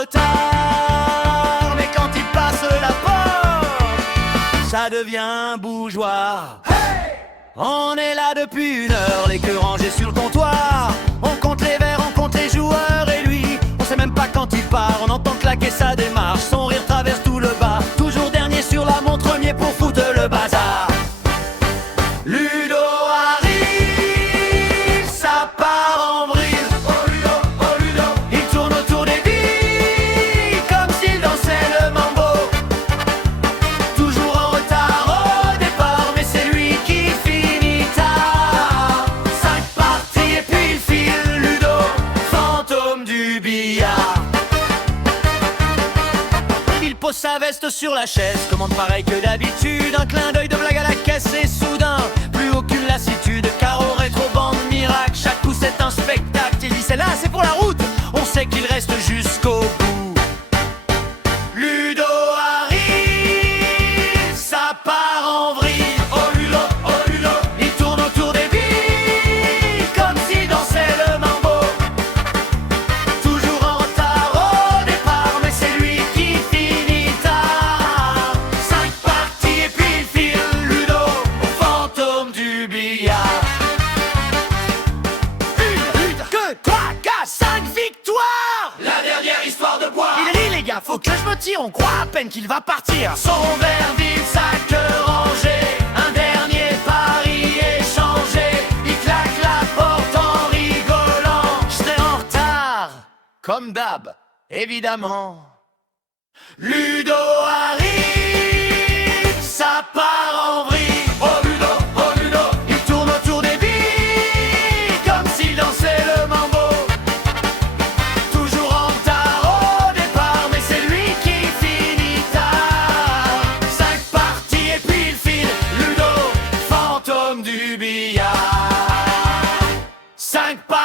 retard, mais quand il passe la porte, ça devient bougeoir. On est là depuis 1 heure, les queues rangées sur le comptoir. On compte les verres, on compte les joueurs, et lui, on sait même pas quand il part. On entend claquer sa démarche, son rire traverse tout le bar. Toujours dernier sur la montre, mieux pour foutre le bazar. Ludo arrive, ça part en vrille. Oh Ludo, oh Ludo. Il tourne autour des billes, comme s'il dansait le mambo. Toujours en retard au départ, mais c'est lui qui finit tard. 5 parties et puis il file. Ludo, fantôme du billard. Il pose sa veste sur la chaise, commande pareil que d'habitude. Un clin d'œil de blague à la caisse et soudain, plus aucune lassitude. Carreau, rétro, bande, miracle, chaque coup c'est un spectacle. Il dit celle-là c'est pour la route, on sait qu'il reste jusqu'au bout. Ludo arrive, ça part en vrille. Oh Ludo, oh Ludo. Il tourne autour des billes, comme s'il dansait le mambo. Toujours en retard au départ, mais c'est lui qui finit tard. 5 parties et puis il file. Ludo, fantôme du billard. 1, 2, 3, 4, 5 victoires. La dernière histoire de boire. Il rit les gars, faut que je me tire, on croit à peine qu'il va partir. Son verre vide, sa queue rangée, un dernier pari échangé. Il claque la porte en rigolant. Je serai en retard, comme d'hab, évidemment. Ludo arrive, ça part en vrille. Oh Ludo, oh Ludo. Il tourne autour des billes, comme s'il dansait le mambo. Toujours en retard au départ, mais c'est lui qui finit tard. 5 parties et puis il file. Ludo, fantôme du billard. 5 parties.